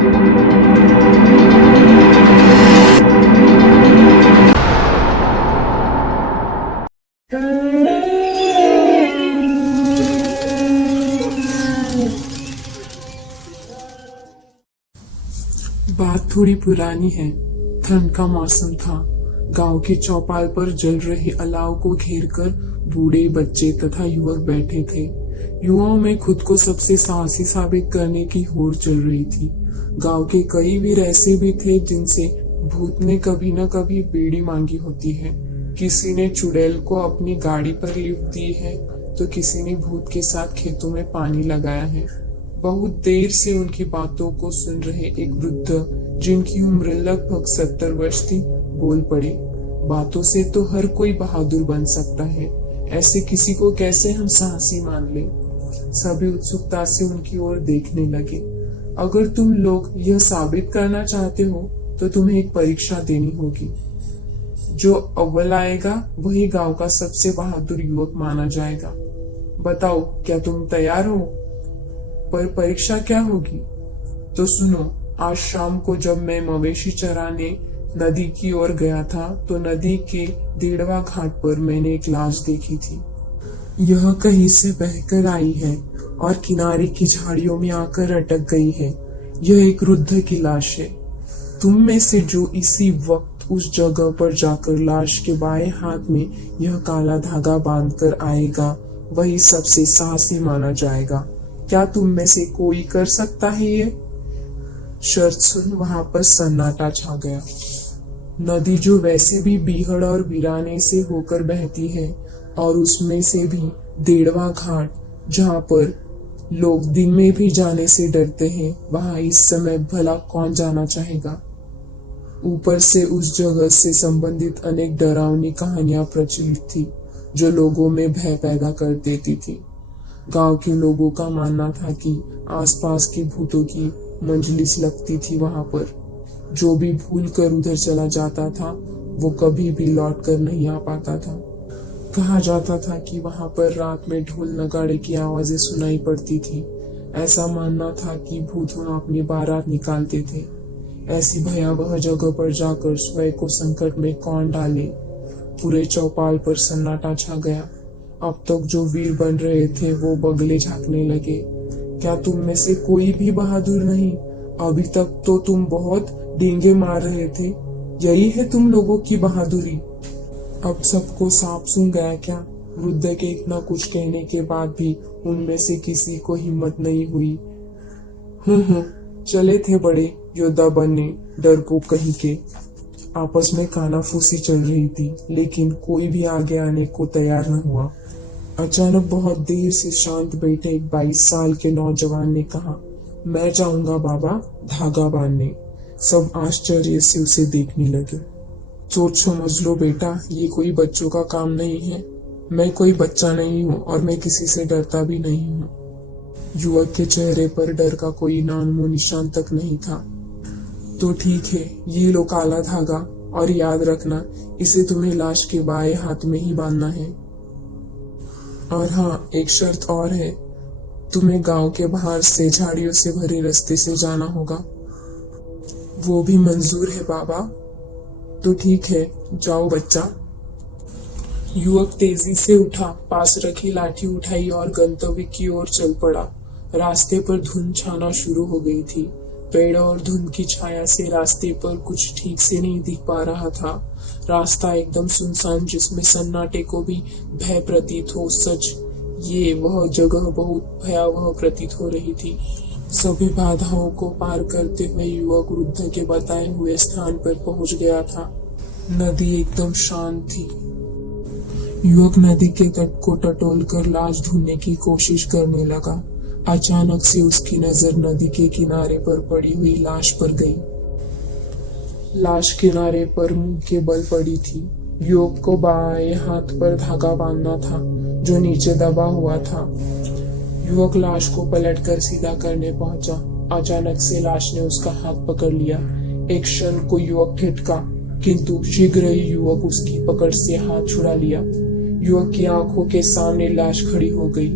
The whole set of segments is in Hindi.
बात थोड़ी पुरानी है। ठंड का मौसम था। गांव के चौपाल पर जल रहे अलाव को घेरकर बूढ़े, बच्चे तथा युवक बैठे थे। युवाओं में खुद को सबसे साहसी साबित करने की होड़ चल रही थी। गांव के कई वीर ऐसे भी थे जिनसे भूत ने कभी न कभी बीड़ी मांगी होती है। किसी ने चुड़ैल को अपनी गाड़ी पर लिफ्ट दी है, तो किसी ने भूत के साथ खेतों में पानी लगाया है। बहुत देर से उनकी बातों को सुन रहे एक वृद्ध, जिनकी उम्र लगभग 70 वर्ष थी, बोल पड़े। बातों से तो हर कोई बहादुर बन सकता है, ऐसे किसी को कैसे हम साहसी मान ले। सभी उत्सुकता से उनकी ओर देखने लगे। अगर तुम लोग यह साबित करना चाहते हो तो तुम्हें एक परीक्षा देनी होगी। जो अव्वल आएगा वही गांव का सबसे बहादुर युवक माना जाएगा। बताओ, क्या तुम तैयार हो? पर परीक्षा क्या होगी? तो सुनो, आज शाम को जब मैं मवेशी चराने नदी की ओर गया था, तो नदी के देड़वा घाट पर मैंने एक लाश देखी थी। यह कहीं से बहकर आई है और किनारे की झाड़ियों में आकर अटक गई है। यह एक वृद्ध की लाश है। तुम में से जो इसी वक्त उस जगह पर जाकर लाश के बाएं हाथ में यह काला धागा बांधकर आएगा, वही सबसे साहसी माना जाएगा। क्या तुम में से कोई कर सकता है ये? शर्त सुन वहां पर सन्नाटा छा गया। नदी जो वैसे भी बीहड़ और वीराने से होकर बहती है, और उसमें से भी देड़वा घाट, जहां पर लोग दिन में भी जाने से डरते हैं, वहां इस समय भला कौन जाना चाहेगा? ऊपर से उस जगह से संबंधित अनेक डरावनी कहानियां प्रचलित थी, जो लोगों में भय पैदा कर देती थी। गांव के लोगों का मानना था कि आसपास के भूतों की मंजलिस लगती थी वहां पर। जो भी भूल कर उधर चला जाता था, वो कभी भी लौट कर नहीं आ पाता था। कहा जाता था कि वहां पर रात में ढोल नगाड़े की आवाजें सुनाई पड़ती थी। ऐसा मानना था कि भूत वहां अपनी बारात निकालते थे। ऐसी भयावह जगह पर जाकर स्वयं को संकट में कौन डाले? पूरे चौपाल पर सन्नाटा छा गया। अब तक जो वीर बन रहे थे वो बगले झांकने लगे। क्या तुम में से कोई भी बहादुर नहीं? अभी तक तो तुम बहुत डींगे मार रहे थे। यही है तुम लोगों की बहादुरी? अब सबको सांप सूंघ गया क्या? वृद्ध के इतना कुछ कहने के बाद भी उनमें से किसी को हिम्मत नहीं हुई। चले थे बड़े योद्धा बनने, डरपोक कहीं के। आपस में कानाफूसी चल रही थी, लेकिन कोई भी आगे आने को तैयार न हुआ। अचानक बहुत देर से शांत बैठे एक 22 साल के नौजवान ने कहा, मैं जाऊंगा बाबा धागा बांधने। सब आश्चर्य से उसे देखने लगे। सोच समझ लो बेटा, ये कोई बच्चों का काम नहीं है। मैं कोई बच्चा नहीं हूँ और मैं किसी से डरता भी नहीं हूँ। युवक के चेहरे पर डर का कोई नामो निशान तक नहीं था। तो ठीक है, ये लो काला धागा, और याद रखना, इसे तुम्हें लाश के बाएं हाथ में ही बांधना है। और हाँ, एक शर्त और है, तुम्हें गांव के बाहर से झाड़ियों से भरे रास्ते से जाना होगा। वो भी मंजूर है बाबा? तो ठीक है, जाओ बच्चा। युवक तेजी से उठा, पास रखी लाठी उठाई और गंतव्य की ओर चल पड़ा। रास्ते पर धुंध छाना शुरू हो गई थी। पेड़ और धुंध की छाया से रास्ते पर कुछ ठीक से नहीं दिख पा रहा था। रास्ता एकदम सुनसान, जिसमें सन्नाटे को भी भय प्रतीत हो। सच, ये वह जगह बहुत भयावह प्रतीत हो रही थी। सभी बाधाओं को पार करते हुए युवक वृद्ध के बताए हुए स्थान पर पहुंच गया था। नदी एकदम शांत थी। युवक नदी के तट को टटोल कर लाश ढूंढने की कोशिश करने लगा। अचानक से उसकी नजर नदी के किनारे पर पड़ी हुई लाश पर गई। लाश किनारे पर मुंह के बल पड़ी थी। युवक को बाएं हाथ पर धागा बांधना था, जो नीचे दबा हुआ था। युवक लाश को पलटकर सीधा करने पहुंचा। अचानक से लाश ने उसका हाथ पकड़ लिया। एक क्षण को युवक ठिठका, किंतु शीघ्र ही युवक उसकी पकड़ से हाथ छुड़ा लिया। युवक की आंखों के सामने लाश खड़ी हो गई।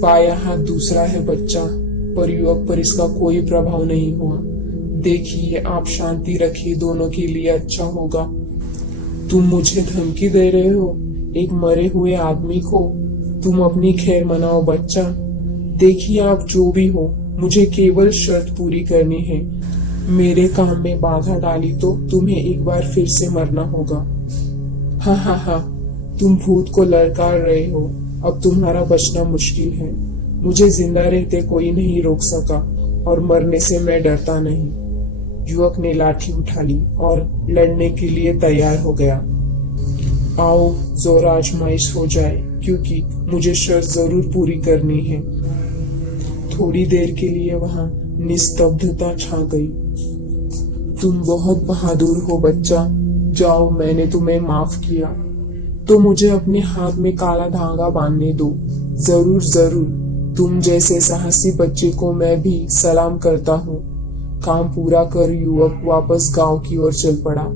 बायां हाथ दूसरा है बच्चा, पर युवक पर इसका कोई प्रभाव नहीं हुआ। देखिए, आप शांति रखिए, दोनों के लिए अच्छा होगा। तुम मुझे धमकी दे रहे हो, एक मरे हुए आदमी को? तुम अपनी खैर मनाओ बच्चा। देखिए, आप जो भी हो, मुझे केवल शर्त पूरी करनी है। मेरे काम में बाधा डाली तो तुम्हें एक बार फिर से मरना होगा। हाँ हाँ हाँ, तुम भूत को ललकार रहे हो, अब तुम्हारा बचना मुश्किल है। मुझे जिंदा रहते कोई नहीं रोक सका और मरने से मैं डरता नहीं। युवक ने लाठी उठा ली और लड़ने के लिए तैयार हो गया। आओ, जोर आजमाइश हो जाए, क्योंकि मुझे शर्त जरूर पूरी करनी है। थोड़ी देर के लिए वहां निस्तब्धता छा गई। तुम बहुत बहादुर हो बच्चा, जाओ, मैंने तुम्हें माफ किया। तो मुझे अपने हाथ में काला धागा बांधने दो। जरूर जरूर, तुम जैसे साहसी बच्चे को मैं भी सलाम करता हूँ। काम पूरा कर युवक वापस गांव की ओर चल पड़ा।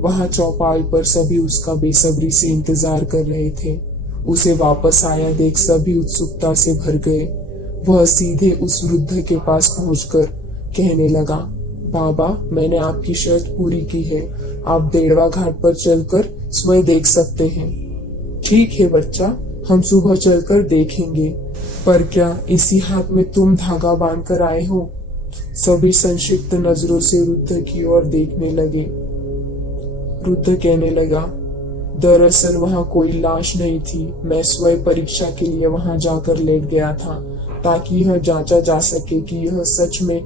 वहां चौपाल पर सभी उसका बेसब्री से इंतजार कर रहे थे। उसे वापस आया देख सभी उत्सुकता से भर गए। वह सीधे उस वृद्ध के पास पहुंचकर कहने लगा, बाबा, मैंने आपकी शर्त पूरी की है। आप देड़वा घाट पर चलकर स्वयं देख सकते हैं। ठीक है बच्चा, हम सुबह चलकर देखेंगे। पर क्या इसी हाथ में तुम धागा बांध कर आए हो? सभी संक्षिप्त नजरों से वृद्ध की ओर देखने लगे। वृद्ध कहने लगा, दरअसल वहां कोई लाश नहीं थी। मैं स्वयं परीक्षा के लिए वहां जाकर लेट गया था, ताकि यह जांचा जा सके कि यह सच में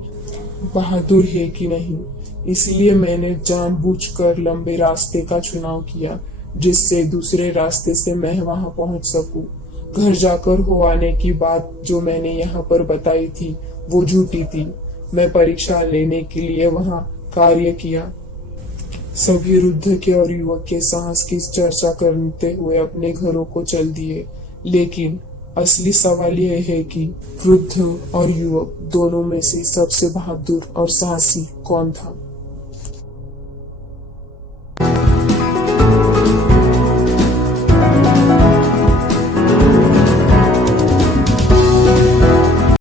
बहादुर है कि नहीं। इसलिए मैंने जानबूझकर लंबे रास्ते का चुनाव किया, जिससे दूसरे रास्ते से मैं वहां पहुंच सकूं। घर जाकर हो आने की बात जो मैंने यहाँ पर बताई थी वो झूठी थी। मैं परीक्षा लेने के लिए वहां कार्य किया। सभी वृद्ध के और युवक के साहस की चर्चा करते हुए अपने घरों को चल दिए। लेकिन असली सवाल यह है कि वृद्ध और युवक दोनों में से सबसे बहादुर और साहसी कौन था?